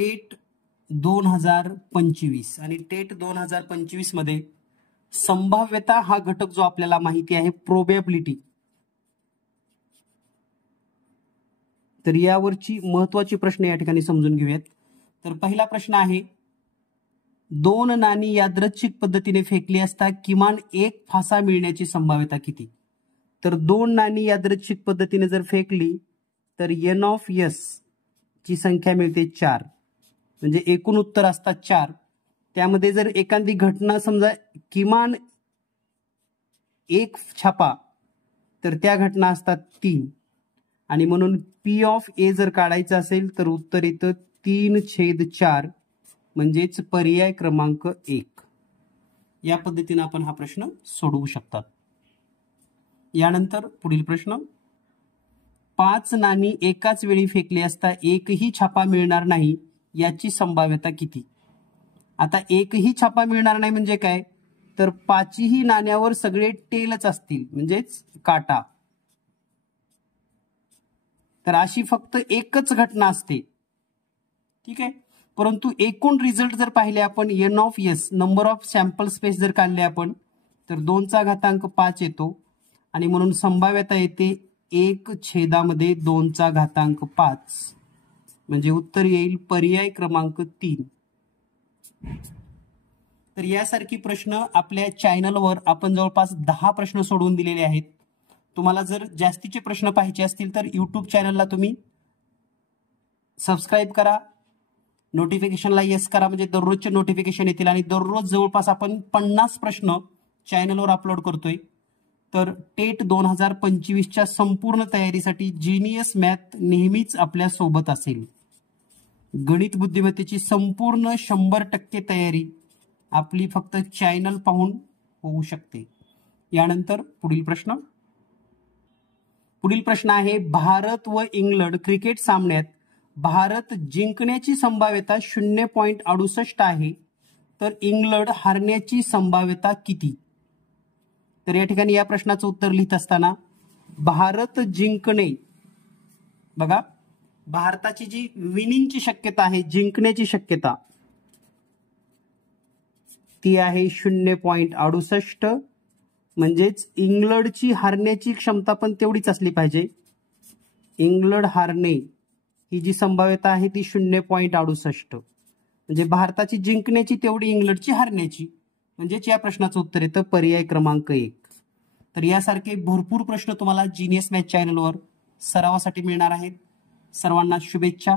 TET 2025 आणि TET 2025 मध्ये संभाव्यता हा घटक जो आपल्याला माहिती आहे, प्रोबॅबिलिटी, तर यावरची महत्वाची प्रश्न या ठिकाणी समजून घेऊयात. तर पहिला प्रश्न आहे, 2 नाणी यादृच्छिक पद्धतीने फेकली असता किमान एक फासा मिळण्याची संभाव्यता किती? तर 2 नाणी यादृच्छिक पद्धतीने जर फेकली तर एन ऑफ एस ची संख्या मिळते 4, म्हणजे एकूण उत्तर असतात 4. त्यामध्ये जर एखादी घटना समजा किमान एक छापा तर त्या घटना असतात 3, आणि म्हणून पी ऑफ ए जर काढायचं असेल तर उत्तर येतं 3/4, म्हणजेच पर्याय क्रमांक 1. या पद्धतीने आपण हा प्रश्न सोडवू शकतात. यानंतर पुढील प्रश्न, 5 नाणी एकाच वेळी फेकली असता एकही छापा मिळणार नाही याची संभाव्यता किती? आता एकही छापा मिळणार नाही म्हणजे काय, तर 5ही नाण्यावर सगळे टेलच असतील, म्हणजेच काटा. तर अशी फक्त एकच घटना असते, ठीक आहे. परंतु एकूण रिझल्ट जर पाहिले आपण, n of S number of sample space जर काढले आपण तर 2/5 येतो, आणि म्हणून संभाव्यता येते 1/2/5, म्हणजे उत्तर येईल पर्याय क्रमांक 3. तर यासारखी प्रश्न आपल्या चॅनलवर आपण जवळपास 10 प्रश्न सोडवून दिलेले आहेत. तुम्हाला जर जास्तीचे प्रश्न पाहिजे असतील तर यूट्यूब चॅनलला तुम्ही सबस्क्राईब करा, नोटिफिकेशनला येस करा, म्हणजे दररोजचे नोटिफिकेशन येतील. आणि दररोज जवळपास आपण 50 प्रश्न चॅनलवर अपलोड करतोय. तर टेट 2025च्या संपूर्ण तयारीसाठी जीनियस मॅथ नेहमीच आपल्या सोबत असेल. गणित बुद्धिमत्तेची संपूर्ण 100% तयारी आपली फक्त चॅनल पाहून होऊ शकते. यानंतर पुढील प्रश्न आहे, भारत व इंग्लंड क्रिकेट सामन्यात भारत जिंकण्याची संभाव्यता 0.68 आहे, तर इंग्लंड हारण्याची संभाव्यता किती? तर या ठिकाणी या प्रश्नाचं उत्तर लिहित असताना भारत जिंकणे, बघा भारताची जी विनिंगची शक्यता आहे, जिंकण्याची शक्यता, ती आहे 0.68, म्हणजेच इंग्लंडची हारण्याची क्षमता पण तेवढीच असली पाहिजे. इंग्लंड हारणे ही जी संभाव्यता आहे ती 0.68, म्हणजे भारताची जिंकण्याची तेवढी इंग्लंडची हारण्याची, म्हणजेच या प्रश्नाचं उत्तर येतं पर्याय क्रमांक 1. तर यासारखे भरपूर प्रश्न तुम्हाला जीनियस मॅथ चॅनलवर सरावासाठी मिळणार आहेत. सर्वांना शुभेच्छा.